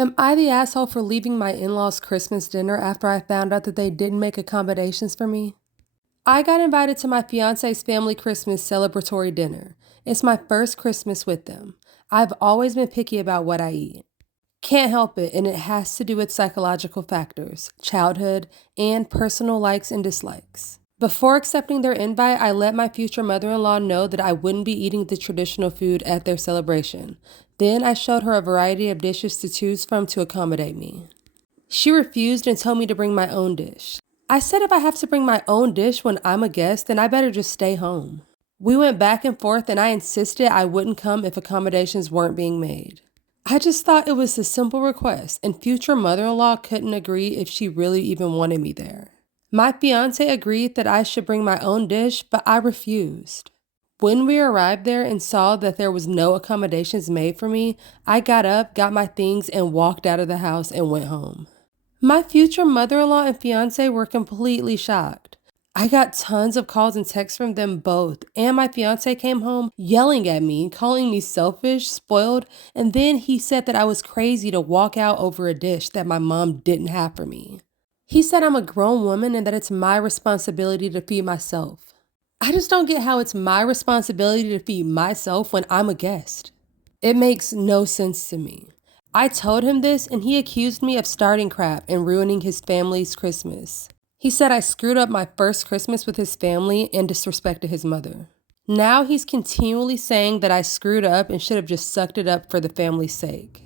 Am I the asshole for leaving my in-laws' Christmas dinner after I found out that they didn't make accommodations for me? I got invited to my fiance's family Christmas celebratory dinner. It's my first Christmas with them. I've always been picky about what I eat. Can't help it, and it has to do with psychological factors, childhood, and personal likes and dislikes. Before accepting their invite, I let my future mother-in-law know that I wouldn't be eating the traditional food at their celebration. Then I showed her a variety of dishes to choose from to accommodate me. She refused and told me to bring my own dish. I said if I have to bring my own dish when I'm a guest, then I better just stay home. We went back and forth and I insisted I wouldn't come if accommodations weren't being made. I just thought it was a simple request and future mother-in-law couldn't agree if she really even wanted me there. My fiance agreed that I should bring my own dish, but I refused. When we arrived there and saw that there was no accommodations made for me, I got up, got my things, and walked out of the house and went home. My future mother-in-law and fiance were completely shocked. I got tons of calls and texts from them both, and my fiance came home yelling at me, calling me selfish, spoiled, and then he said that I was crazy to walk out over a dish that my mom didn't have for me. He said I'm a grown woman and that it's my responsibility to feed myself. I just don't get how it's my responsibility to feed myself when I'm a guest. It makes no sense to me. I told him this and he accused me of starting crap and ruining his family's Christmas. He said I screwed up my first Christmas with his family and disrespected his mother. Now he's continually saying that I screwed up and should have just sucked it up for the family's sake.